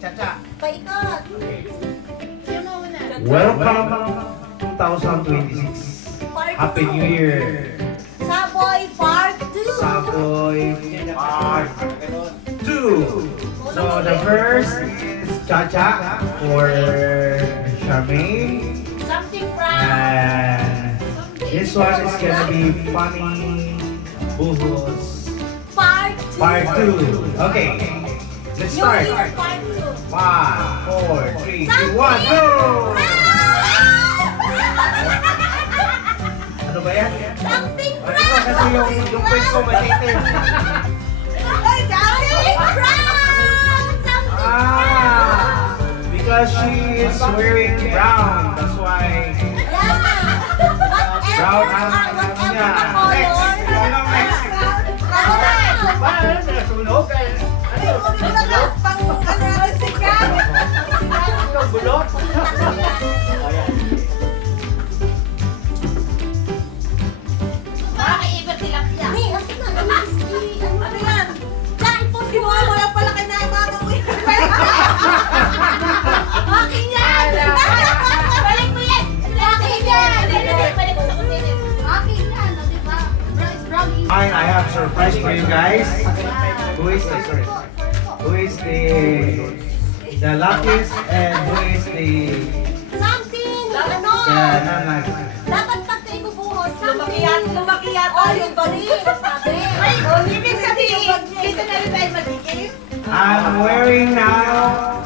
Cha-cha. Paikot. Siya mo muna. Welcome 2026. Happy New Year. Saboy Part 2. Saboy Part 2. So the first is Cha-cha for Charmaine. Something proud. And this one is gonna be Funny Buhos Part 2. Part 2. Okay, let's New start. Year Part 2. 5, 4, 3, 2, 1, go! Ano ba yan? Something Ito proud. kasi yung quiz ko malitin. Something proud. Something Ah, proud. because she is wearing brown. That's why. Yeah. Brown Whatever ang the ano niya. color. Next. Anong next? Proud. Paano na sunog? Ikaw bulok? Makakaibot tilapia. Ni, asa na? Ano yan? Diyan, i-post mo. Wala pala kayo na yung mga uwi. Akin yan! Balik mo yan! Akin yan! Balik mo sa kusinin. Akin yan, o, diba? Brownie. I have surprise for you guys. Who is the luckiest and who is the Something, ano? nanay? Dapat pag kayo bubuhos, lumakiyat. Oh, yung bali, sabi. Ibig sabihin, dito na rin tayo magiging. I'm wearing now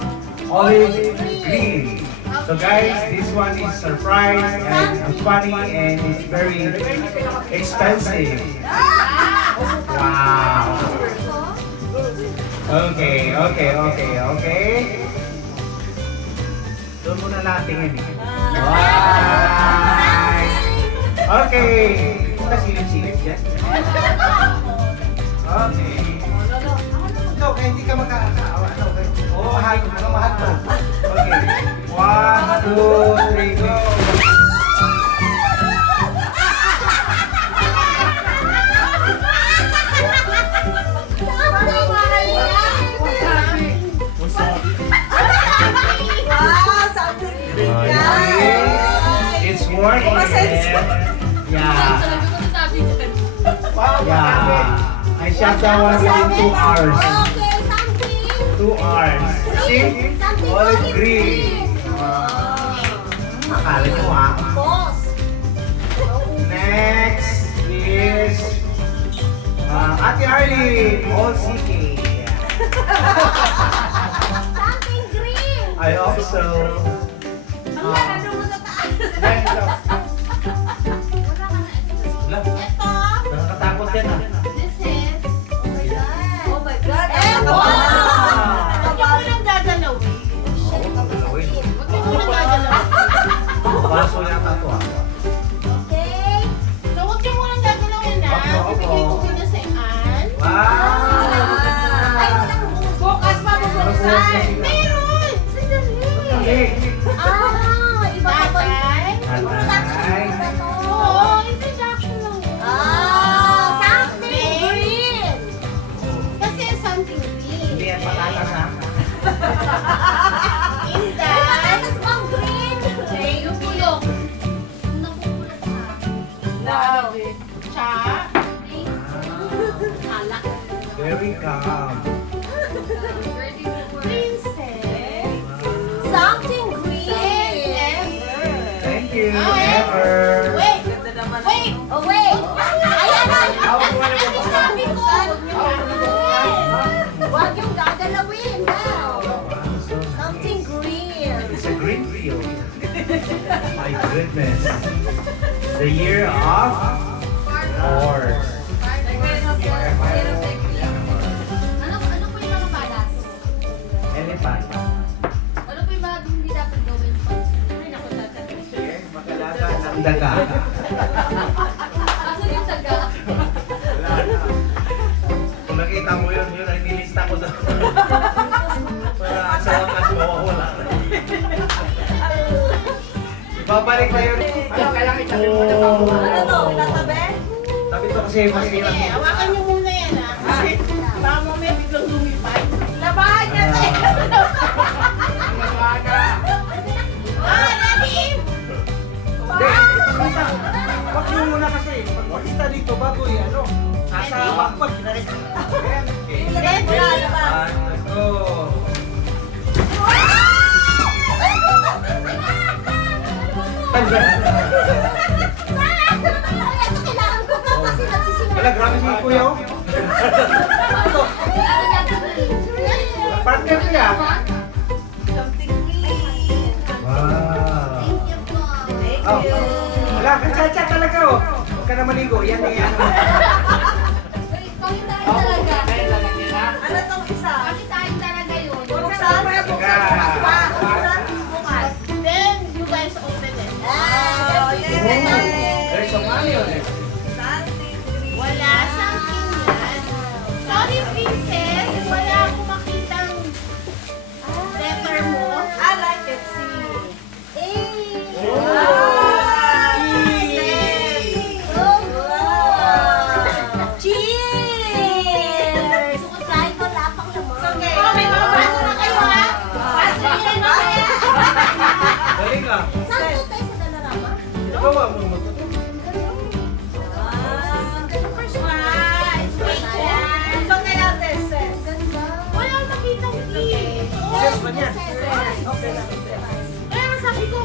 olive green. So guys, this one is surprise and funny and it's very expensive. Wow. Okay. Doon muna natin yun. Bye. Okay. Ito silip-silip yan. Okay. Ikaw, kaya hindi ka magkakaawa. Oo, mahal ko. Mga mahal ko. Okay. 1, 2, 3, go! It's warm in yeah. I shut down within 2 hours. Okay, something. 2 hours. See? Something Olive green. Akala nyo Boss. Next is Ate Arlene, all CK. Something green. I hope so. Ano mo sa taas? Wala. Ito. Nakakatakot yan ah. This is... Oh my God. Huwag niyo munang gagalawin. Oo, gagawin. Huwag niyo munang gagalawin. Baso yata to ah. Okay. So, huwag niyo munang gagalawin na. Bibigay ko muna sa Ann. Wow! Ay, wala ko. Bukas pa bubuksan. Meron! Sandali. Iba ka ba? Tatay. Oo, introduction lang yun. Something green. Kasi something green. Hindi yan patatas ha. Inda. Patatas bang green? Yung bulok. Nakukulat ka. Grabe. Cha. Alak. Very calm. Princess. Something green. Ever. Thank you. Ah, Ever. Wait. Wait. Oh, wait. Ayan na. Hawak mo na Ang sabi ko. Huwag yung gagalawin. Now. Something green. It's a green field. My goodness. The year of horse. Ano po yung mga palas? Elephant. Ano po yung mga hindi dapat gawin? Ay, naku, tatanong. Sige, makalaga ng daga. Ano yung taga? Wala na. Kung nakita mo yun ay nilista ko doon. Para sa wakas mawawala na. Babalik na yun. Ano, kailangan itabi mo na Ano to? Itatabi? Sabi to kasi mas Sige, hirap. hawakan niyo muna yan, ha? Kasi baka mamaya biglang lumipad. Labahan niya, te. Wala, grabe si Kuya. Oh. Partner niya. Something green. Wow. Thank you po. Thank Oh. you. Wala, kachacha talaga oh. Huwag ka na maligo. Yan na yan. Pakitain talaga. Ano tong isa? Pakitain talaga yun. Buksan. Buksan. Bukas. Then, you guys open it. Oh, yes. There's some money on it. Something green. Wala something yan. Sorry, princess. Wala akong makitang letter mo. I like it. See. Cheers! Try ko lapang naman. Okay. Oh, may mga baso na kayo, ha? Baso nila na kaya. Dali ka. Saan po tayo sa Dalarama? Ikaw ba mo mo? First one. Wait lang. So kaya this is. Wala akong nakitang gift. Yes, man yan. Okay lang. Kaya nga sabi ko,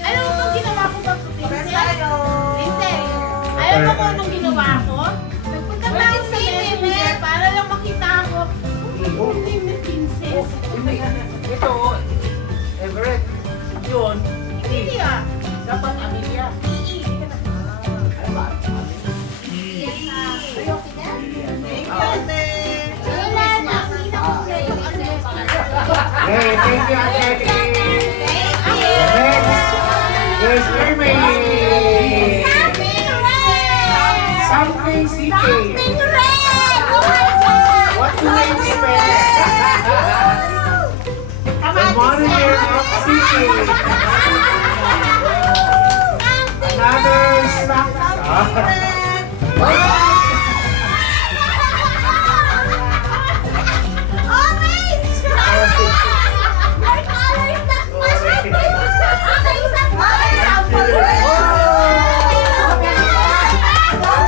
alam mo kung ginawa ko ba ito, Press princess? tayo. Princess, alam mo kung anong ginawa ko? Nagpunta tayo sa Messenger para lang makita ako. Oh. Ang name ni princess. Ito, Everett. Yun. Hindi ah. Dapat Amelia. Thank you, ate. Wala na. Nakita ko sa iyo. Ano yung pangalan? Hey, thank you, Ate. Next is Mermaid. Something CK. What do they expect? The monitor of CK. Another snack.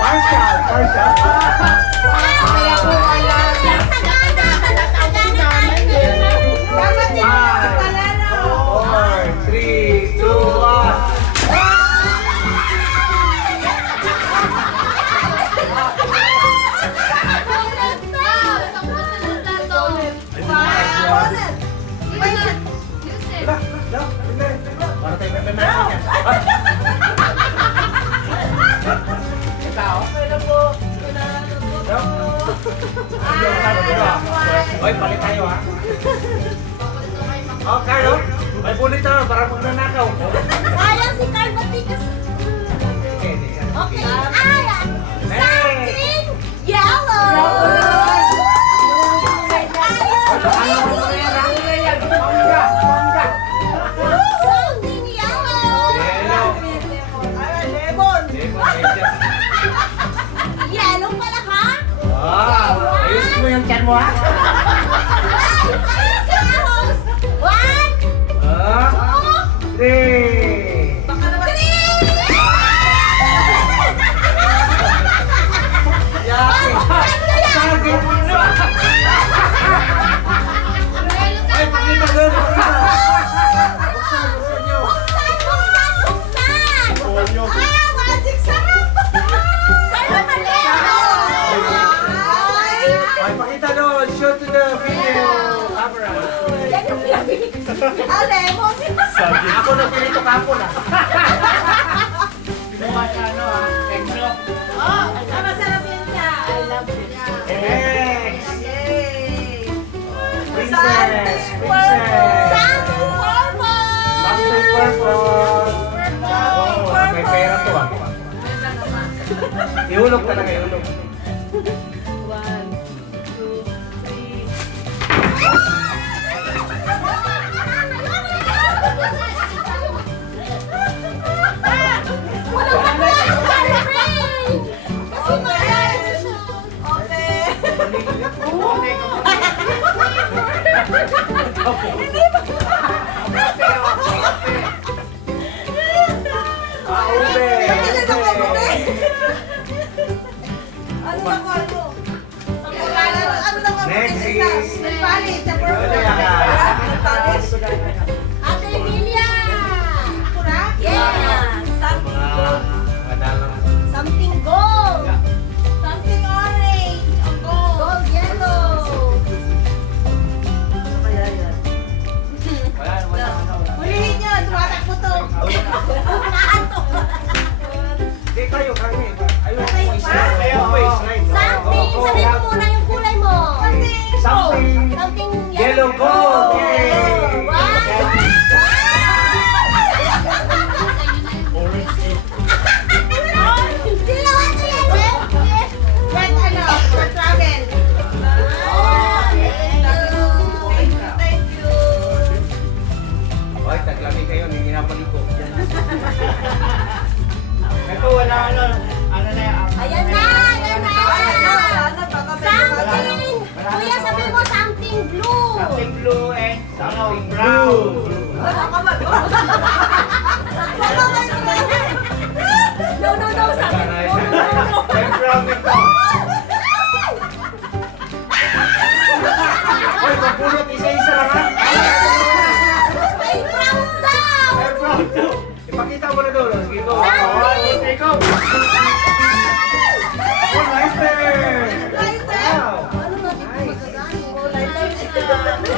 Partial, partial. Four, three, two, one. Wala, wala, wala. Para tayo may pamaya niya. Ikaw? Hoy, palit tayo ha. Oh, Carlo, may bulit na para magnanakaw. Sayang si Carl Batikas. Okay, Okay. Something yellow. Something yellow. Lemon. Yellow pala ha? Wow! Ayusin mo yung tiyan mo ha? One, Three! Sabi mo na! Ay, pakita doon! Buksan, buksan nyo! magic sarap! Ay, pakita doon! Show to the video camera! Lemon! Ako na pinito kapon ah! Ginawa niya ano ah? Eggnog! Masarap yan siya. I love it. Next! Yay! Princess! Something purple! Something purple! Oh, may pera to ah. Ihulog talaga, ihulog. One, two, three. Next is... Ate Emilia! Ako na? Yes! Madalang. Something gold! Naantok. Hindi kayo, kami. Ayaw ko Kayo i-slide. pa? Ayaw ko i-slide. Something, sabihin mo muna yung kulay mo. Something. Something Yellow gold. Yay! Red ano, for travel. Hoy, taglami kayo, hindi napaliko. Ito, wala ano. Ano na yan? Ayan na, ayan na. Something. Kuya, sabihin mo something blue. Something blue and something brown. No, no, no, sabi. No, no, no. And brown ito. Hoy, pagpulot isa-isa lang ha. May brown daw. And brown to. Ipakita mo na doon. Sige ko. Something. Sige ko. Oh, lighter. Wow. Ano natin magagamit?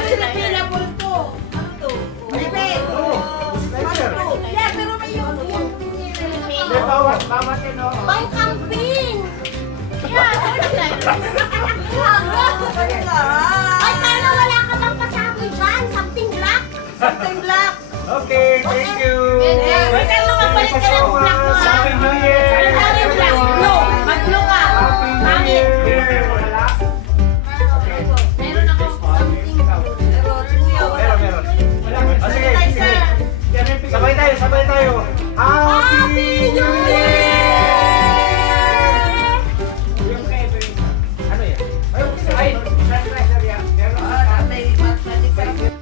Pinapil to. Ano to? Bebe. Oh, lighter. Yeah, pero may yung May bawat yun, oh. Pang camping. Yeah, Ay, Carla, wala ka bang pasabi dyan? Something black? something black. Okay, thank you. Wait, Carla, magpalit ka ng black mo, ah. Happy New Year. Happy